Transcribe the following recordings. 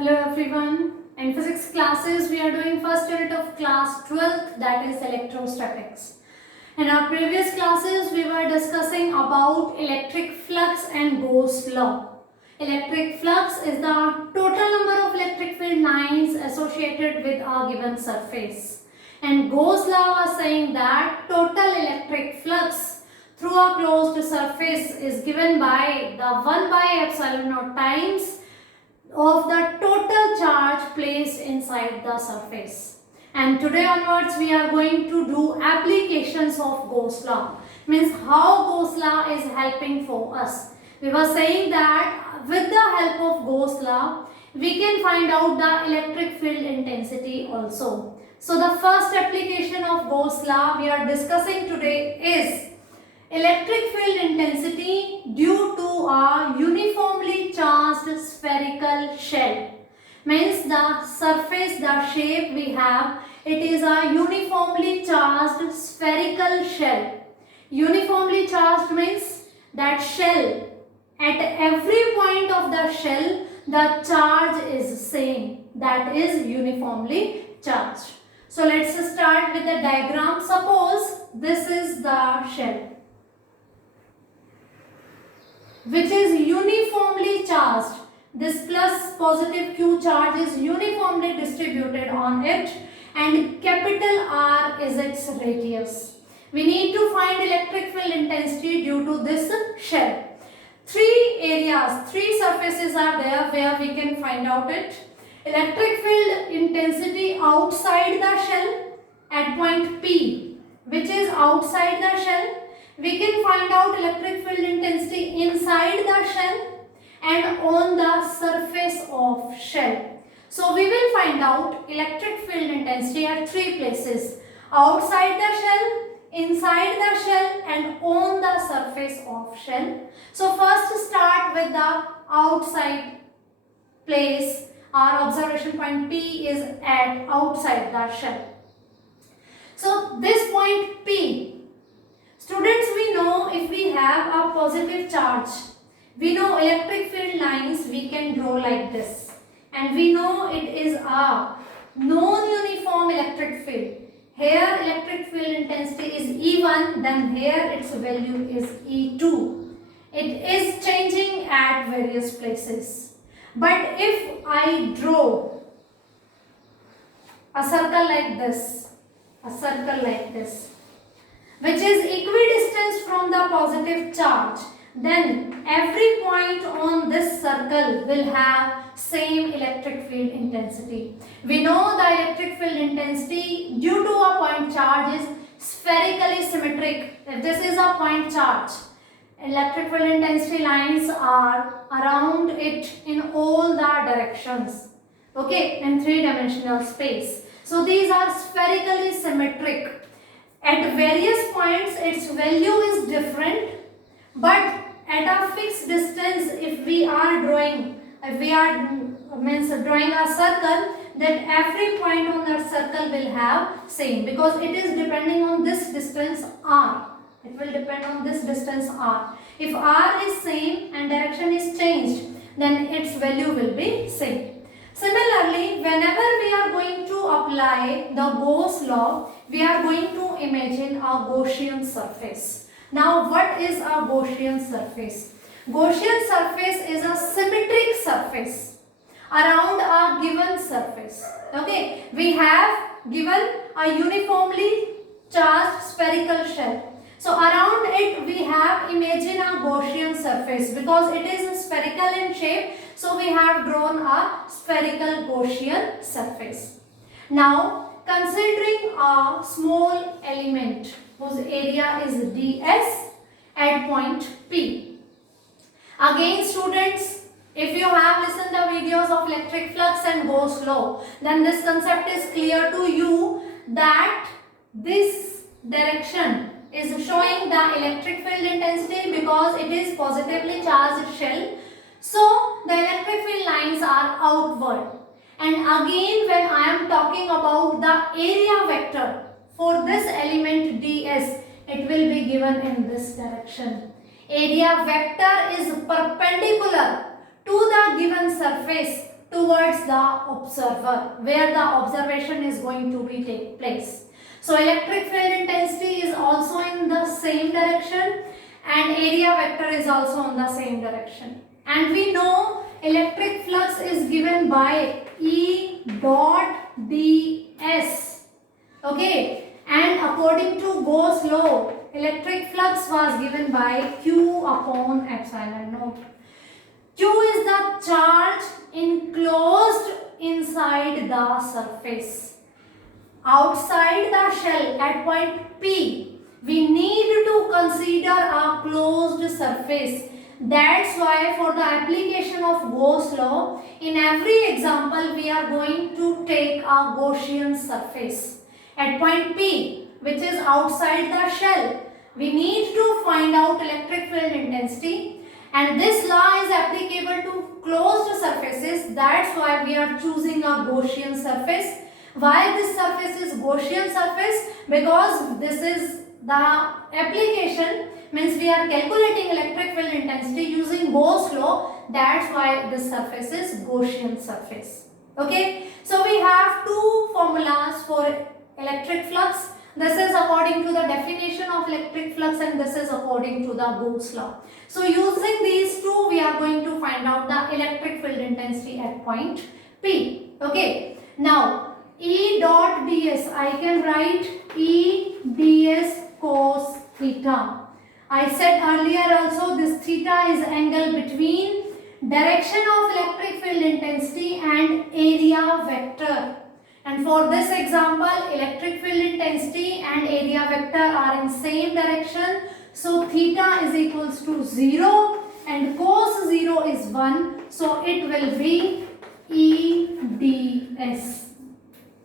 Hello everyone. In physics classes, we are doing first unit of class 12th, that is electrostatics. In our previous classes, we were discussing about electric flux and Gauss law. Electric flux is the total number of electric field lines associated with a given surface. And Gauss law was saying that total electric flux through a closed surface is given by the 1 by epsilon naught times of the total charge placed inside the surface. And today onwards we are going to do applications of Gauss law. Means how Gauss law is helping for us. We were saying that with the help of Gauss law we can find out the electric field intensity also. So the first application of Gauss law we are discussing today is electric field intensity due to a uniformly charged spherical shell. Means the surface, the shape we have, it is a uniformly charged spherical shell. Uniformly charged means that shell, at every point of the shell, the charge is same. That is uniformly charged. So let's start with the diagram. Suppose this is the shell, which is uniformly charged. This plus positive Q charge is uniformly distributed on it and capital R is its radius. We need to find electric field intensity due to this shell. Three surfaces are there where we can find out it. Electric field intensity outside the shell at point P, which is outside the shell. We can find out electric field intensity inside the shell and on the surface of shell. So we will find out electric field intensity at three places: outside the shell, inside the shell and on the surface of shell. So first start with the outside place. Our observation point P is at outside the shell. So this point P, students, we know if we have a positive charge, we know electric field lines we can draw like this. And we know it is a non-uniform electric field. Here electric field intensity is E1, then here its value is E2. It is changing at various places. But if I draw a circle like this, which is equidistant from the positive charge, then every point on this circle will have same electric field intensity. We know the electric field intensity due to a point charge is spherically symmetric. If this is a point charge, electric field intensity lines are around it in all the directions, okay, in three-dimensional space. So these are spherically symmetric. At various points its value is different, but at a fixed distance, if we are drawing a circle, then every point on that circle will have same, because it is depending on this distance r. It will depend on this distance r. If r is same and direction is changed, then its value will be same. Similarly, whenever we are going to apply the Gauss law, we are going to imagine a Gaussian surface. Now, what is a Gaussian surface? Gaussian surface is a symmetric surface around a given surface. Okay, we have given a uniformly charged spherical shell. So around it we have imagine a Gaussian surface because it is spherical in shape. So we have drawn a spherical Gaussian surface. Now considering a small element whose area is ds at point P. Again students, if you have listened the videos of electric flux and Gauss law, then this concept is clear to you that this direction is showing the electric field intensity because it is positively charged shell. So the electric field lines are outward. And again, when I am talking about the area vector for this element ds, it will be given in this direction. Area vector is perpendicular to the given surface towards the observer, where the observation is going to be take place. So electric field intensity is also in the same direction and area vector is also in the same direction. And we know electric flux is given by E dot ds. Okay, and according to Gauss law, electric flux was given by Q upon epsilon naught. Q is the charge enclosed inside the surface. Outside the shell at point P, we need to consider a closed surface. That's why for the application of Gauss law, in every example we are going to take a Gaussian surface. At point P, which is outside the shell, we need to find out electric field intensity, and this law is applicable to closed surfaces. That's why we are choosing a Gaussian surface. Why this surface is Gaussian surface? Because this is the application, means we are calculating electric field intensity using Gauss law. That's why this surface is Gaussian surface. Okay, so we have two formulas for electric flux. This is according to the definition of electric flux and this is according to the Gauss law. So using these two, we are going to find out the electric field intensity at point P. Okay, now E dot ds, I can write E ds cos theta. I said earlier also this theta is angle between direction of electric field intensity and area vector. And for this example, electric field intensity and area vector are in same direction. So theta is equals to 0 and cos 0 is 1. So it will be E ds.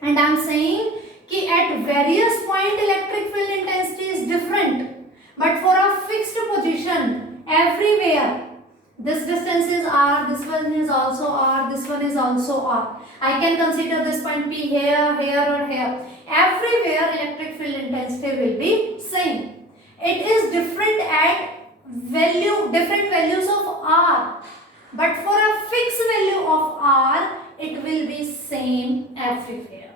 And I am saying कि at various point electric field intensity is different. But for a fixed position, everywhere, this distance is r, this one is also r, this one is also r. I can consider this point P here, here or here. Everywhere electric field intensity will be same. It is different at different values of r. But for a fixed value of r, it will be same everywhere.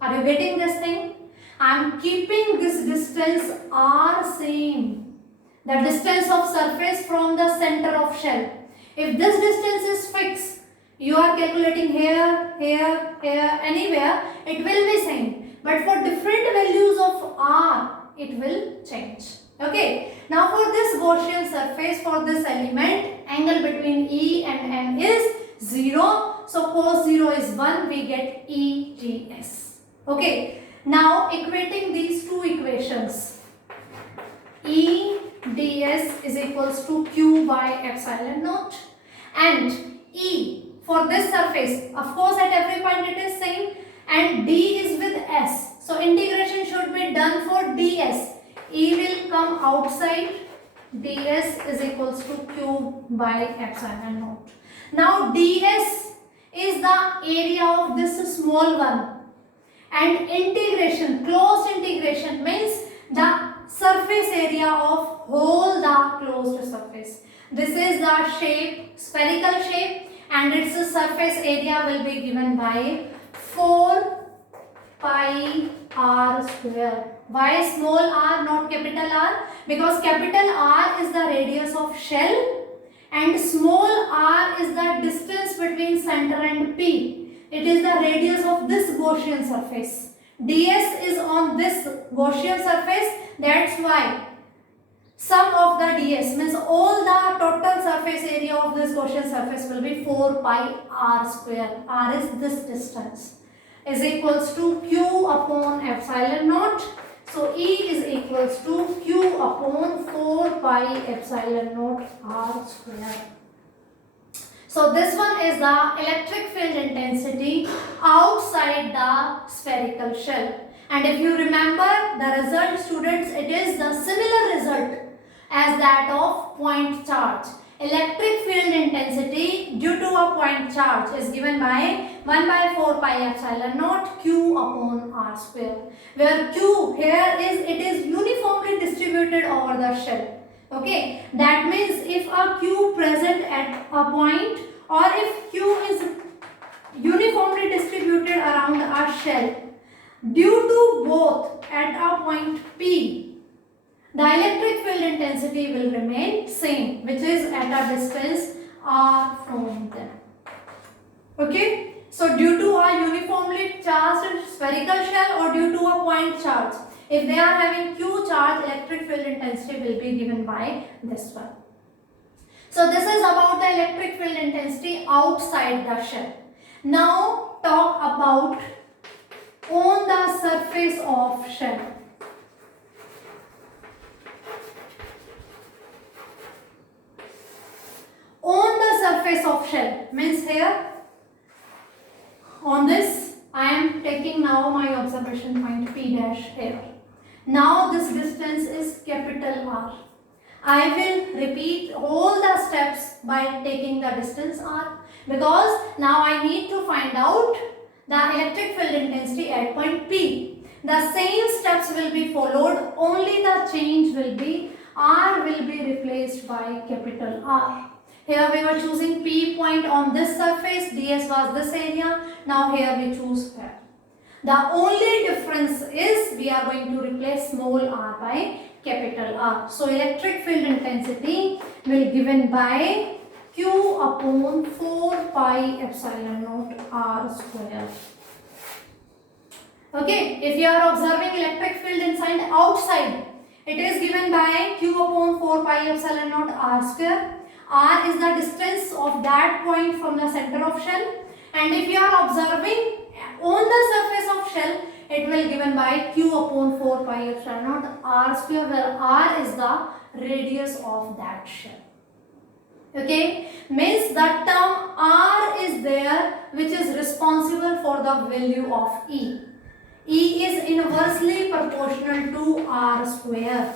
Are you getting this thing? I am keeping this distance r same. The distance of surface from the center of shell. If this distance is fixed, you are calculating here, here, here, anywhere, it will be same. But for different values of r, it will change. Okay. Now for this Gaussian surface, for this element, angle between E and M is 0. So cos 0 is 1, we get E ds. Okay. Now equating these two equations, E ds is equals to Q by epsilon naught, and E for this surface, of course at every point it is same, and D is with S. So integration should be done for ds. E will come outside, ds is equals to Q by epsilon naught. Now ds is the area of this small one, and integration, closed integration means the surface area of whole the closed surface. This is the shape, spherical shape, and its surface area will be given by 4 pi r square. Why small r, not capital R? Because capital R is the radius of shell and small r is the distance between center and P. It is the radius of this Gaussian surface. ds is on this Gaussian surface. That's why sum of the ds means all the total surface area of this Gaussian surface will be 4 pi r square. R is this distance, is equals to Q upon epsilon naught. So E is equals to Q upon 4 pi epsilon naught r square. So this one is the electric field intensity outside the spherical shell. And if you remember the result, students, it is the similar result as that of point charge. Electric field intensity due to a point charge is given by 1 by 4 pi epsilon naught Q upon r square, where Q here is uniformly distributed over the shell. Okay, that means if a Q present at a point, or if Q is uniformly distributed around a shell due to both at a point P, the electric field intensity will remain same, which is at a distance r from them. Okay, so due to a uniformly charged spherical shell or due to a point charge, if they are having Q charge, electric field intensity will be given by this one. So this is about the electric field intensity outside the shell. Now talk about on the surface of shell. On the surface of shell means here on this I am taking now my observation point P dash here. Now this distance is capital R. I will repeat all the steps by taking the distance R, because now I need to find out the electric field intensity at point P. The same steps will be followed, only the change will be R will be replaced by capital R. Here we were choosing P point on this surface, ds was this area, now here we choose here. The only difference is we are going to replace small r by capital R. So electric field intensity will given by Q upon 4 pi epsilon naught R square. Okay, if you are observing electric field inside outside, it is given by Q upon 4 pi epsilon naught R square. R is the distance of that point from the center of shell, and if you are observing on the surface of shell, it will given by Q upon 4 pi epsilon naught R square, where R is the radius of that shell. Okay, means the term R is there which is responsible for the value of E. E is inversely proportional to R square.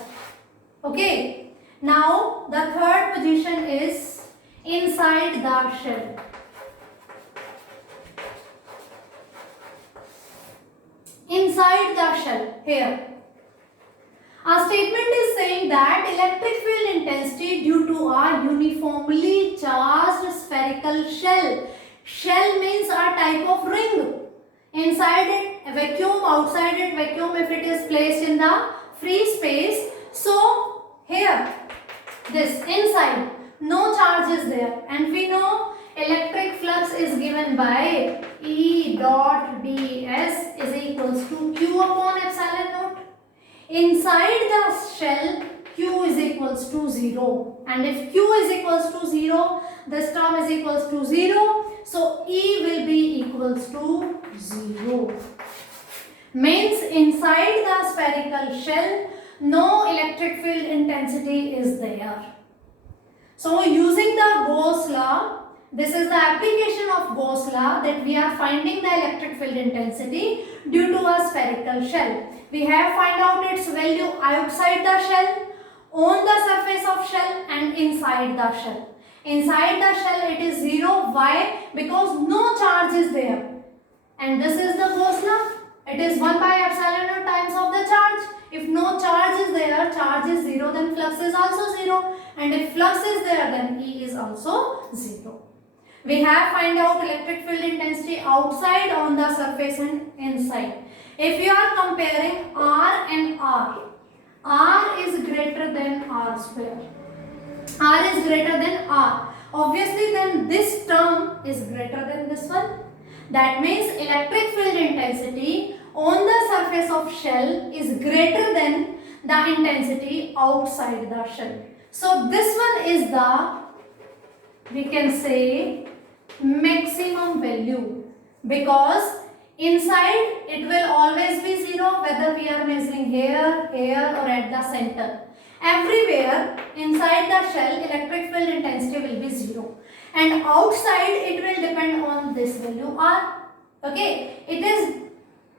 Okay, now the third position is inside the shell. Inside the shell here, a statement is saying that electric field intensity due to a uniformly charged spherical shell. Shell means a type of ring. Inside it vacuum, outside it vacuum if it is placed in the free space. So here this inside no charge is there, and we know electric flux is given by E dot ds is equals to Q upon epsilon naught. Inside the shell, Q is equals to 0, and if Q is equals to 0, this term is equals to 0, so E will be equals to 0. Means inside the spherical shell, no electric field intensity is there. So using the Gauss law, this is the application of Gauss law, that we are finding the electric field intensity due to a spherical shell. We have find out its value outside the shell, on the surface of shell, and inside the shell. Inside the shell it is 0. Why? Because no charge is there. And this is the Gauss law. It is 1 by epsilon naught times of the charge. If no charge is there, charge is 0, then flux is also 0. And if flux is there, then E is also 0. We have find out electric field intensity outside, on the surface, and inside. If you are comparing R and R is greater than R square. R is greater than R. Obviously, then this term is greater than this one. That means electric field intensity on the surface of shell is greater than the intensity outside the shell. So this one is the, we can say, maximum value, because inside it will always be 0 whether we are measuring here, here, or at the center. Everywhere inside the shell electric field intensity will be 0, and outside it will depend on this value R. Okay, it is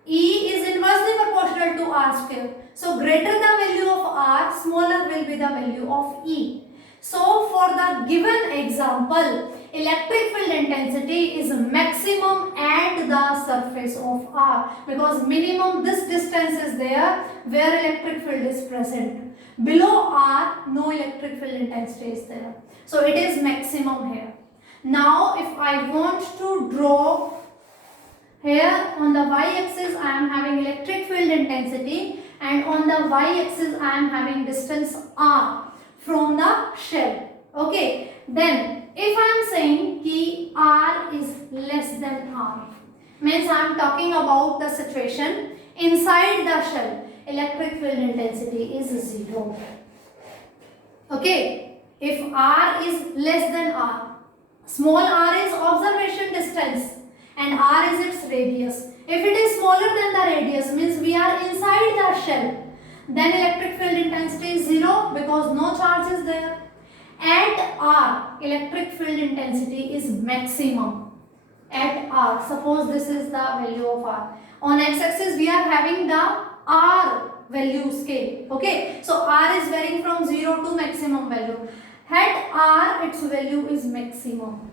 E is inversely proportional to R square. So greater the value of R, smaller will be the value of E. So for the given example, electric field intensity is maximum at the surface of R, because minimum this distance is there where electric field is present. Below R, no electric field intensity is there. So it is maximum here. Now if I want to draw Here on the y-axis I am having electric field intensity, and on the y-axis I am having distance r from the shell. Okay, then if I am saying ki r is less than r, means I am talking about the situation inside the shell. Electric field intensity is 0. Okay, if r is less than r, small r is observation distance and r is its radius. If it is smaller than the radius, means we are inside the shell, then electric field intensity is 0 because no charge is there. At r, electric field intensity is maximum. At r, suppose this is the value of r. On x-axis we are having the r value scale. Okay, so r is varying from 0 to maximum value. At r, its value is maximum.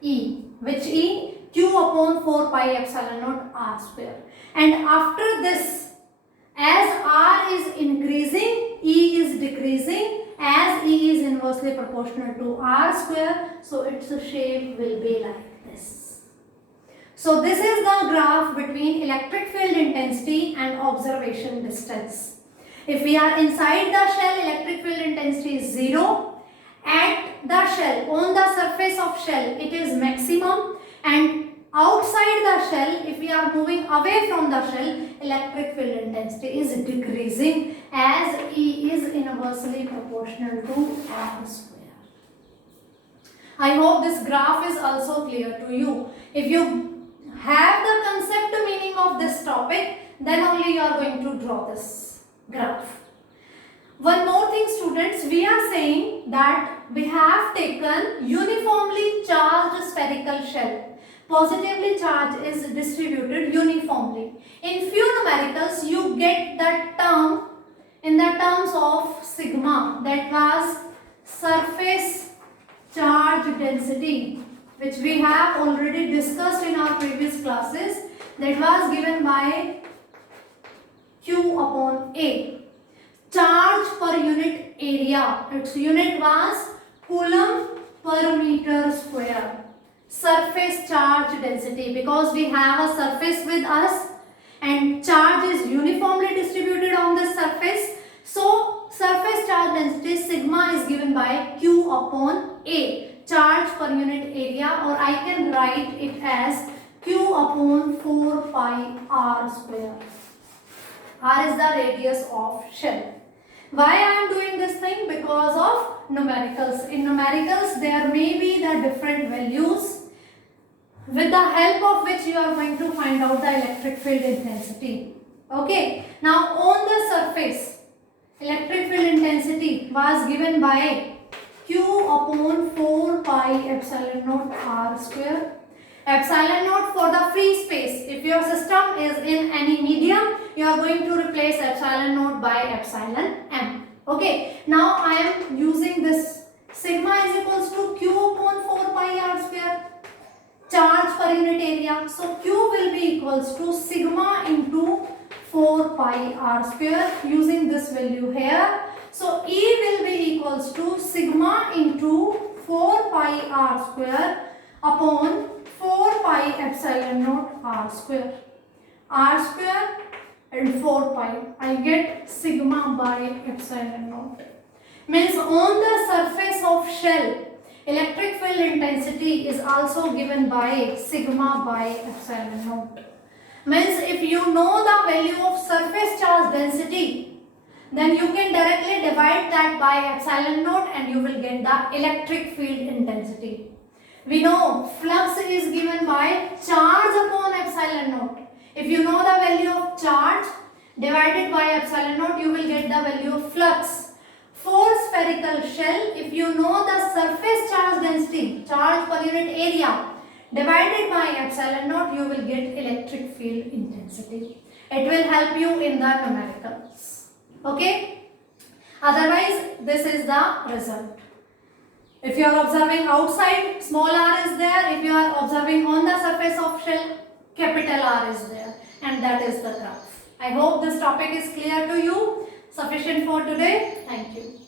E, which E? Q upon 4 pi epsilon naught r square. And after this, as r is increasing, E is decreasing. As E is inversely proportional to r square, so its shape will be like this. So this is the graph between electric field intensity and observation distance. If we are inside the shell, electric field intensity is 0. At the shell, on the surface of shell, it is maximum, and outside the shell, if we are moving away from the shell, electric field intensity is decreasing as E is inversely proportional to r square. I hope this graph is also clear to you. If you have the concept meaning of this topic, then only you are going to draw this graph. One more thing, students, we are saying that we have taken uniformly charged spherical shell. Positively charged is distributed uniformly. In few numericals, you get that term in the terms of sigma, that was surface charge density, which we have already discussed in our previous classes. That was given by Q upon A. Charge per unit area, its unit was coulomb per meter square. Surface charge density, because we have a surface with us and charge is uniformly distributed on this surface, so surface charge density sigma is given by Q upon A, charge per unit area, or I can write it as Q upon 4 pi r square. R is the radius of shell. Why I am doing this thing? Because of numericals. In numericals there may be the different values with the help of which you are going to find out the electric field intensity. Okay. Now on the surface, electric field intensity was given by Q upon 4 pi epsilon naught r square. Epsilon naught for the free space. If your system is in any medium, you are going to replace epsilon naught by epsilon m. Okay. Now I am using this sigma is equals to Q upon 4 pi r square. Charge per unit area. So Q will be equals to sigma into 4 pi r square, using this value here. So E will be equals to sigma into 4 pi r square upon 4 pi epsilon naught r square. R square and 4 pi. I get sigma by epsilon naught. Means on the surface of shell, electric field intensity is also given by sigma by epsilon naught. Means if you know the value of surface charge density, then you can directly divide that by epsilon naught and you will get the electric field intensity. We know flux is given by charge upon epsilon naught. If you know the value of charge divided by epsilon naught, you will get the value of flux. For spherical shell, if you know the surface charge density, charge per unit area, divided by epsilon naught, you will get electric field intensity. It will help you in the numericals. Okay? Otherwise, this is the result. If you are observing outside, small r is there. If you are observing on the surface of shell, capital R is there. And that is the graph. I hope this topic is clear to you. Sufficient for today. Thank you.